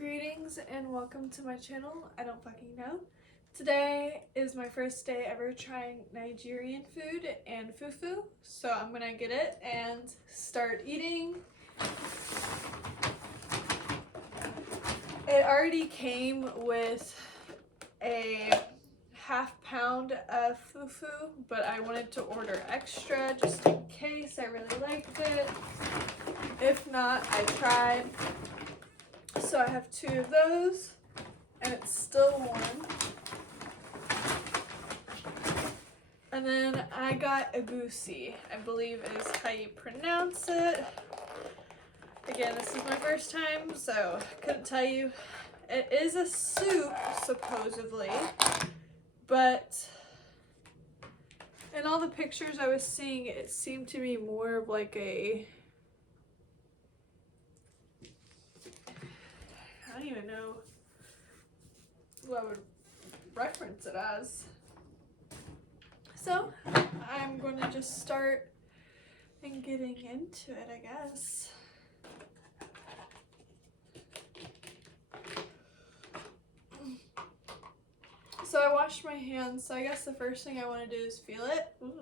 Greetings and welcome to my channel. I don't fucking know. Today is my first day ever trying Nigerian food and fufu, so I'm gonna get it and start eating. It already came with a half pound of fufu, but I wanted to order extra just in case I really liked it. If not, I tried. So I have 2 of those, and it's still warm. And then I got Egusi, I believe is how you pronounce it. Again, this is my first time, so couldn't tell you. It is a soup, supposedly, but in all the pictures I was seeing, it seemed to be more of like a... I don't even know what I would reference it as. So I'm going to just start and getting into it, I guess. So I washed my hands, so I guess the first thing I want to do is feel it. Ooh,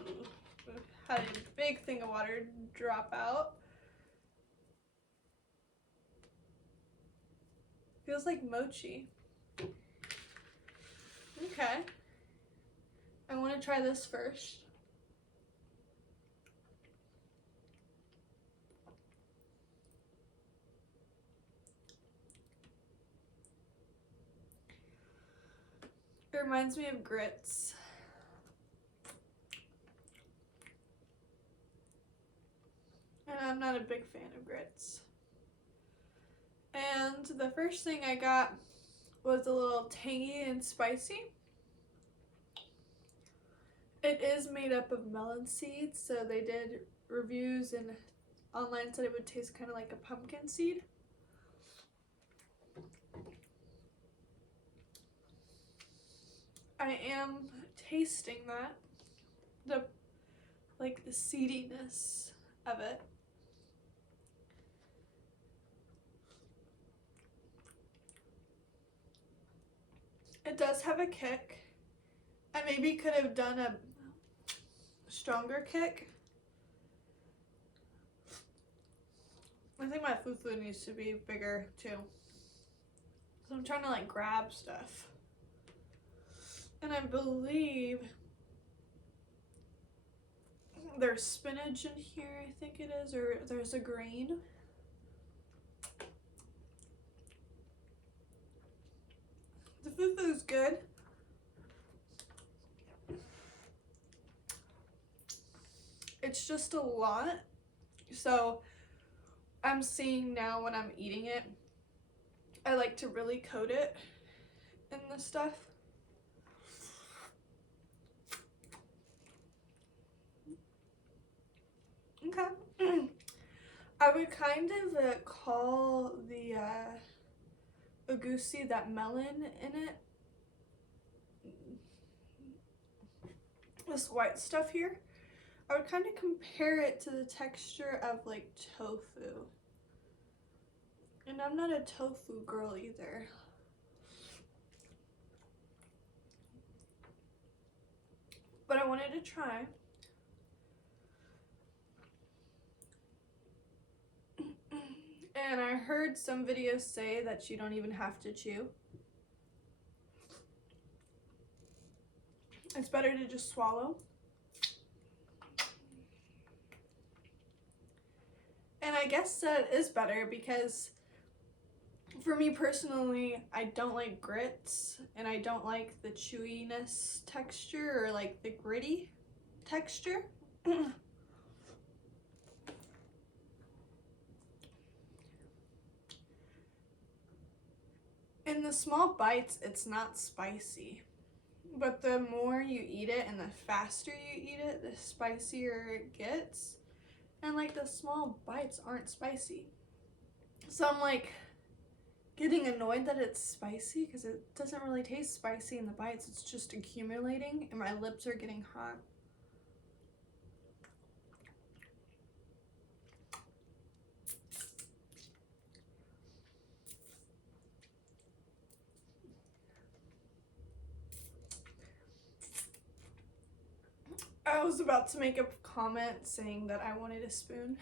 had a big thing of water drop out. Feels like mochi. Okay. I want to try this first. It reminds me of grits. And I'm not a big fan of grits. And the first thing I got was a little tangy and spicy. It is made up of melon seeds, so they did reviews and online said it would taste kind of like a pumpkin seed. I am tasting that, the seediness of it. It does have a kick. I maybe could have done a stronger kick. I think my fufu needs to be bigger too. So I'm trying to like grab stuff. And I believe there's spinach in here, I think it is, or there's a green. The fufu's good. It's just a lot. So I'm seeing now when I'm eating it, I like to really coat it in the stuff. Okay. I would kind of call the Egusi, that melon in it, this white stuff here, I would kind of compare it to the texture of like tofu. And I'm not a tofu girl either. But I wanted to try. And I heard some videos say that you don't even have to chew. It's better to just swallow. And I guess that is better because for me personally, I don't like grits and I don't like the chewiness texture or like the gritty texture. In the small bites, it's not spicy. But the more you eat it and the faster you eat it, the spicier it gets. And like the small bites aren't spicy. So I'm like getting annoyed that it's spicy because it doesn't really taste spicy in the bites. It's just accumulating and my lips are getting hot. was about to make a comment saying that I wanted a spoon.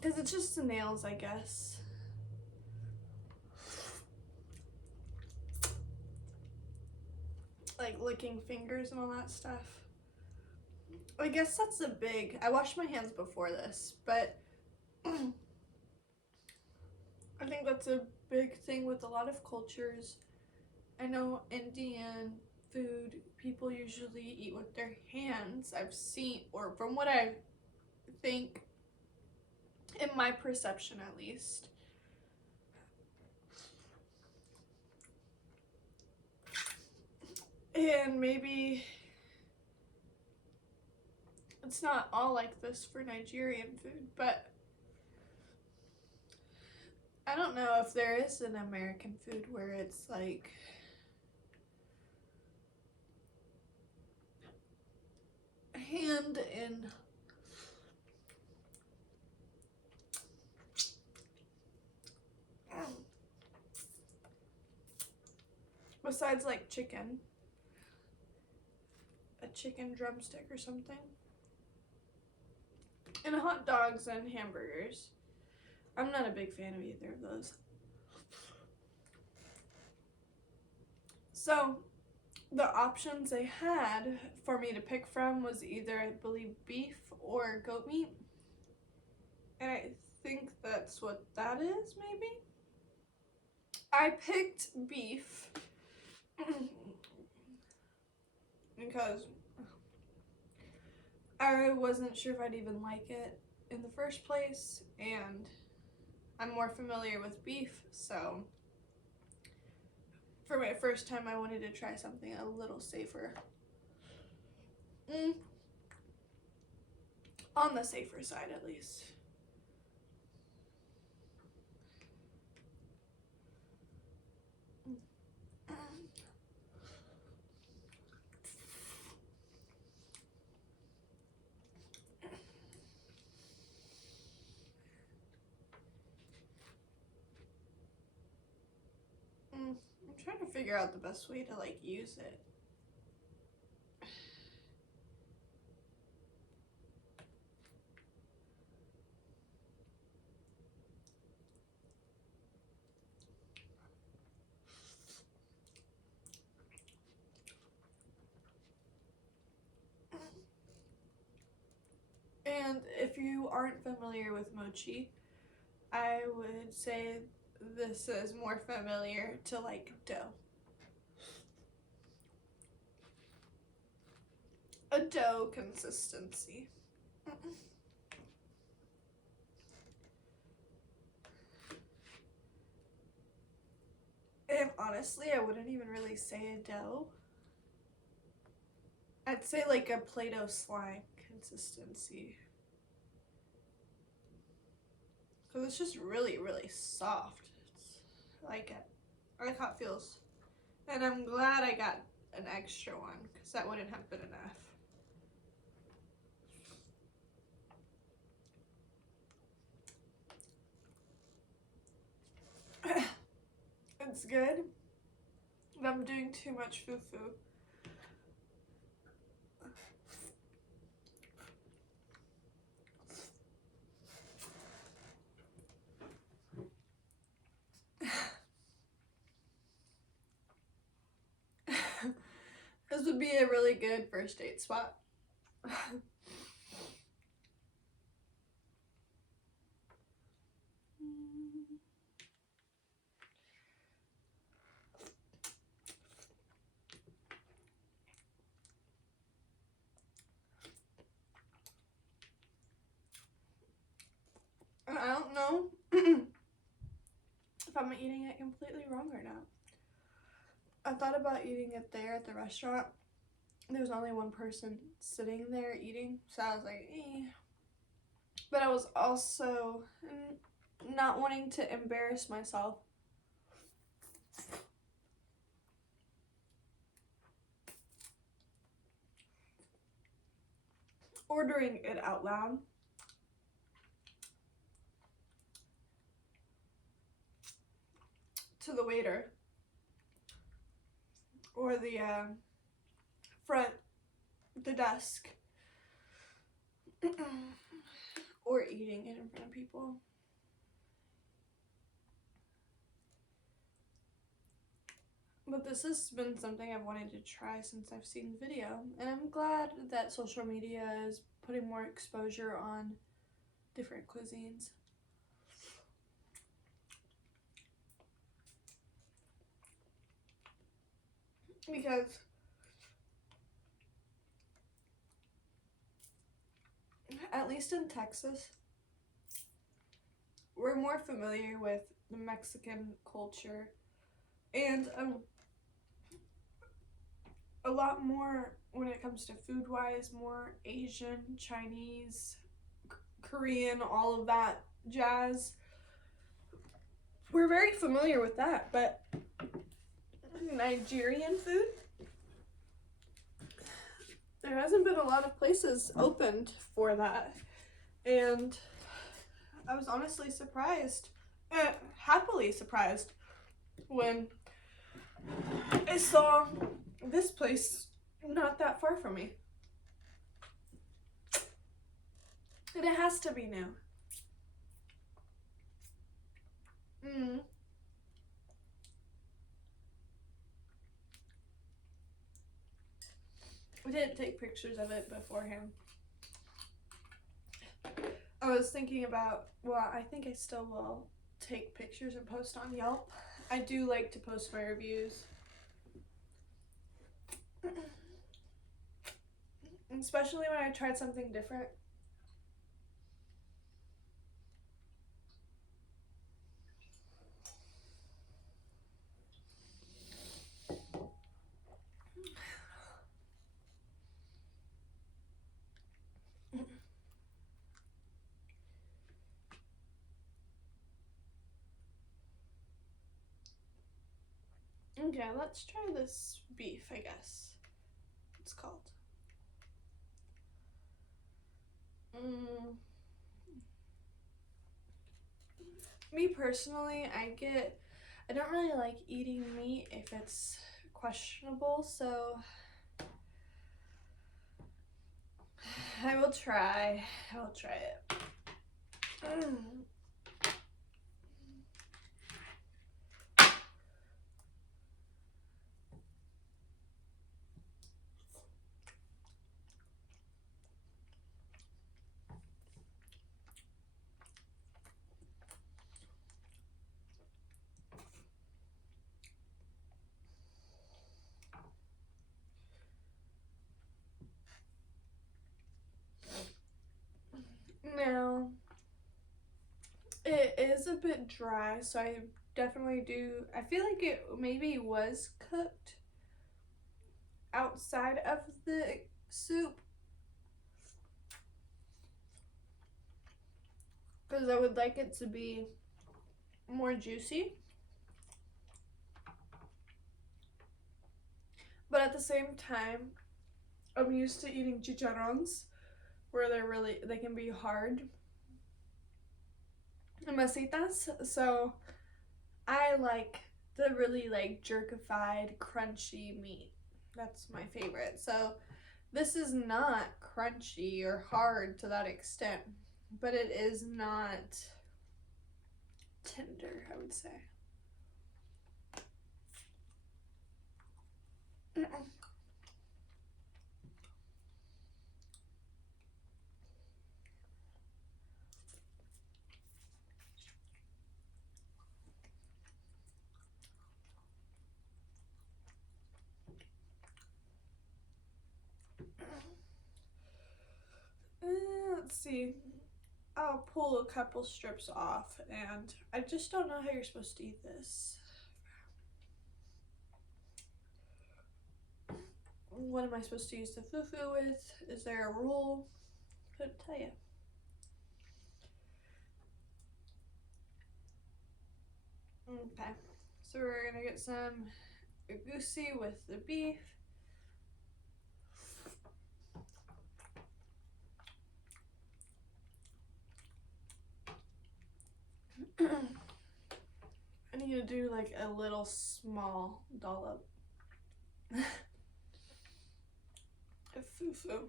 Because it's just the nails, I guess. Like licking fingers and all that stuff. I guess that's a big... I washed my hands before this, but I think that's a big thing with a lot of cultures. I know Indian food, people usually eat with their hands. I've seen, or from what I think, in my perception at least. And maybe it's not all like this for Nigerian food, but I don't know if there is an American food where it's like hand in besides like chicken, a chicken drumstick or something, and hot dogs and hamburgers. I'm not a big fan of either of those. So the options they had for me to pick from was either, I believe, beef or goat meat. And I think that's what that is, maybe? I picked beef because I wasn't sure if I'd even like it in the first place, and I'm more familiar with beef, so for my first time I wanted to try something a little safer. On the safer side, at least. I'm trying to figure out the best way to like use it. And if you aren't familiar with mochi, I would say this is more familiar to like dough. A dough consistency. And honestly, I wouldn't even really say a dough. I'd say like a Play-Doh slime consistency. Because it's just really, really soft. It's, I like it. I like how it feels. And I'm glad I got an extra one, because that wouldn't have been enough. It's good, but I'm doing too much fufu. This would be a really good first date spot. I don't know if I'm eating it completely wrong or not. I thought about eating it there at the restaurant. There was only one person sitting there eating, so I was like, eh. But I was also not wanting to embarrass myself. Ordering it out loud. To the waiter. or the front, the desk, or eating it in front of people. But this has been something I've wanted to try since I've seen the video, and I'm glad that social media is putting more exposure on different cuisines. Because at least in Texas, we're more familiar with the Mexican culture and a lot more when it comes to food wise, more Asian, Chinese, Korean, all of that jazz. We're very familiar with that, but Nigerian food, there hasn't been a lot of places opened for that. And I was honestly surprised, happily surprised, when I saw this place not that far from me. And it has to be new. We didn't take pictures of it beforehand. I was thinking about, well, I think I still will take pictures and post on Yelp. I do like to post my reviews. Especially when I tried something different. Okay, let's try this beef, I guess it's called. Me personally, I don't really like eating meat if it's questionable, so I will try it. Now, it is a bit dry, so I feel like it maybe was cooked outside of the soup, because I would like it to be more juicy. But at the same time, I'm used to eating chicharrones where they can be hard and masitas, so I like the really like jerkified crunchy meat. That's my favorite. So this is not crunchy or hard to that extent, but it is not tender, I would say. Let's see. I'll pull a couple strips off, and I just don't know how you're supposed to eat this. What am I supposed to use the fufu with? Is there a rule? Couldn't tell you. Okay, so we're gonna get some egusi with the beef. I need to do like a little small dollop. Fufu.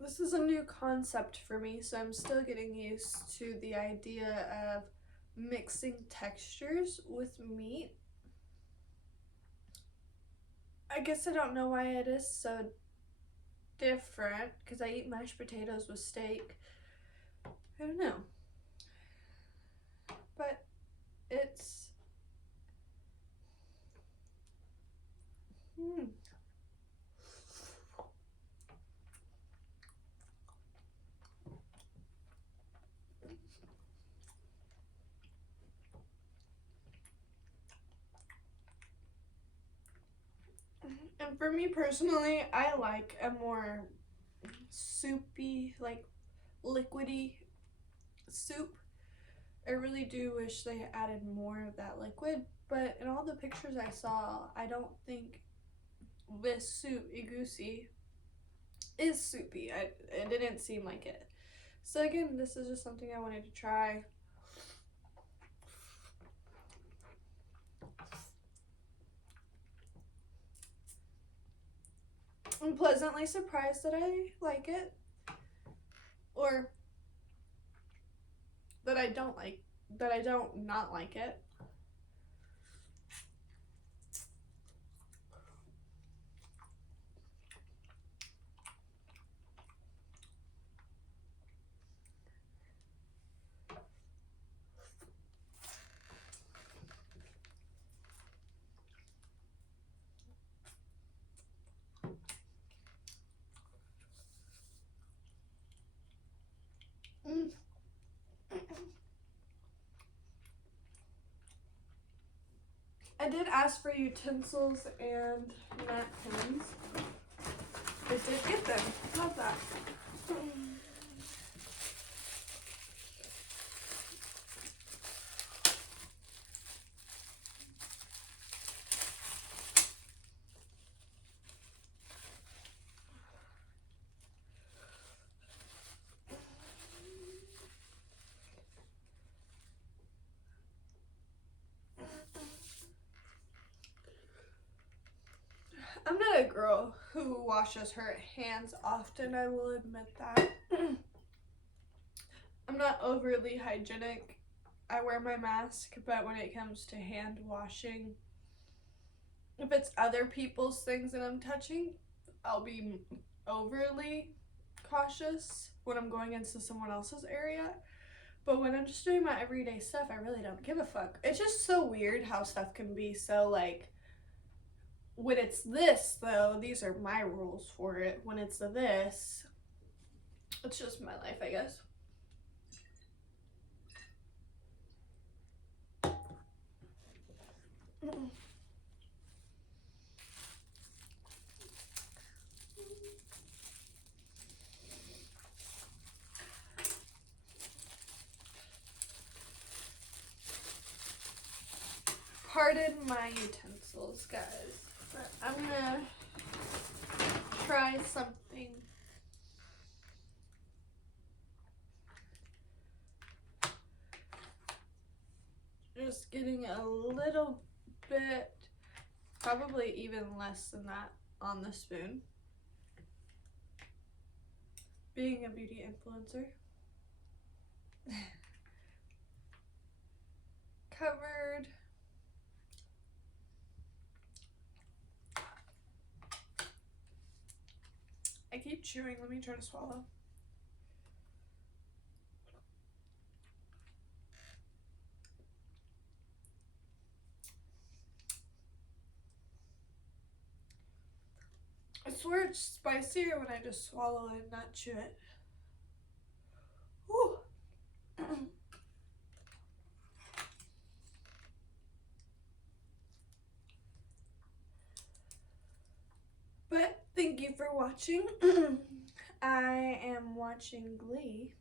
This is a new concept for me, so I'm still getting used to the idea of mixing textures with meat. I guess I don't know why it is so different, because I eat mashed potatoes with steak. I don't know. But it's... And for me personally, I like a more soupy, like liquidy soup. I really do wish they added more of that liquid, but in all the pictures I saw, I don't think this soup, Egusi, is soupy. It didn't seem like it. So again, this is just something I wanted to try. I'm pleasantly surprised that I like it, or that I don't not like it. I did ask for utensils and napkins. I did get them. Love that. I'm not a girl who washes her hands often, I will admit that. I'm not overly hygienic. I wear my mask, but when it comes to hand washing, if it's other people's things that I'm touching, I'll be overly cautious when I'm going into someone else's area. But when I'm just doing my everyday stuff, I really don't give a fuck. It's just so weird how stuff can be so like, when it's this though, these are my rules for it. When it's this, it's just my life, I guess. Pardon my utensils, guys. But I'm gonna try something. Just getting a little bit, probably even less than that on the spoon. Being a beauty influencer. Covered. I keep chewing. Let me try to swallow. I swear it's spicier when I just swallow it and not chew it. Whew. But thank you for watching. I am watching Glee.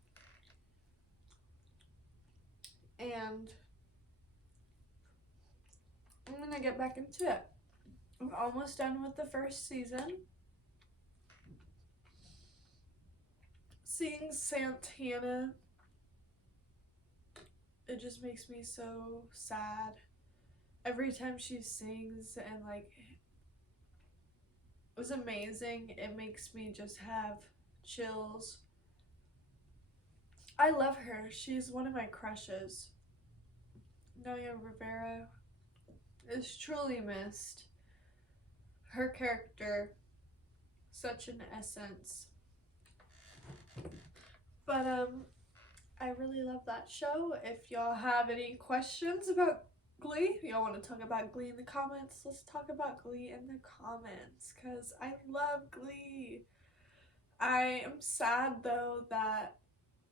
And I'm gonna get back into it. I'm almost done with the first season. Seeing Santana, it just makes me so sad. Every time she sings, and like, it was amazing. It makes me just have chills. I love her. She's one of my crushes. Naya Rivera is truly missed. Her character, such an essence. But I really love that show. If y'all have any questions about Glee, y'all want to talk about Glee in the comments, let's talk about Glee in the comments, because I love Glee. I am sad though that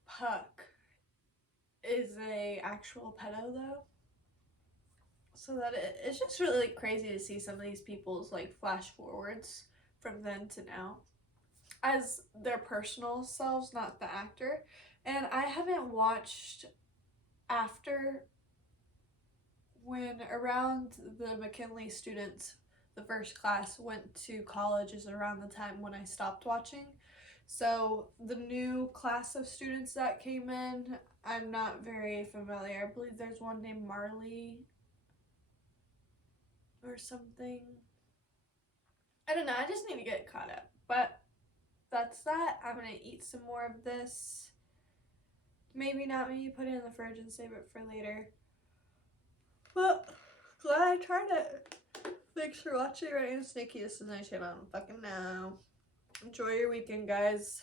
Puck is a actual pedo though. So that it's just really like crazy to see some of these people's like flash forwards from then to now as their personal selves, not the actor. And I haven't watched after, when around the McKinley students, the first class went to college, is around the time when I stopped watching. So the new class of students that came in, I'm not very familiar. I believe there's one named Marley or something. I don't know, I just need to get caught up. But that's that. I'm gonna eat some more of this. Maybe not, maybe put it in the fridge and save it for later. But glad I tried it. Thanks for watching. Right in Snaky. This is my channel. I don't fucking know. Enjoy your weekend, guys.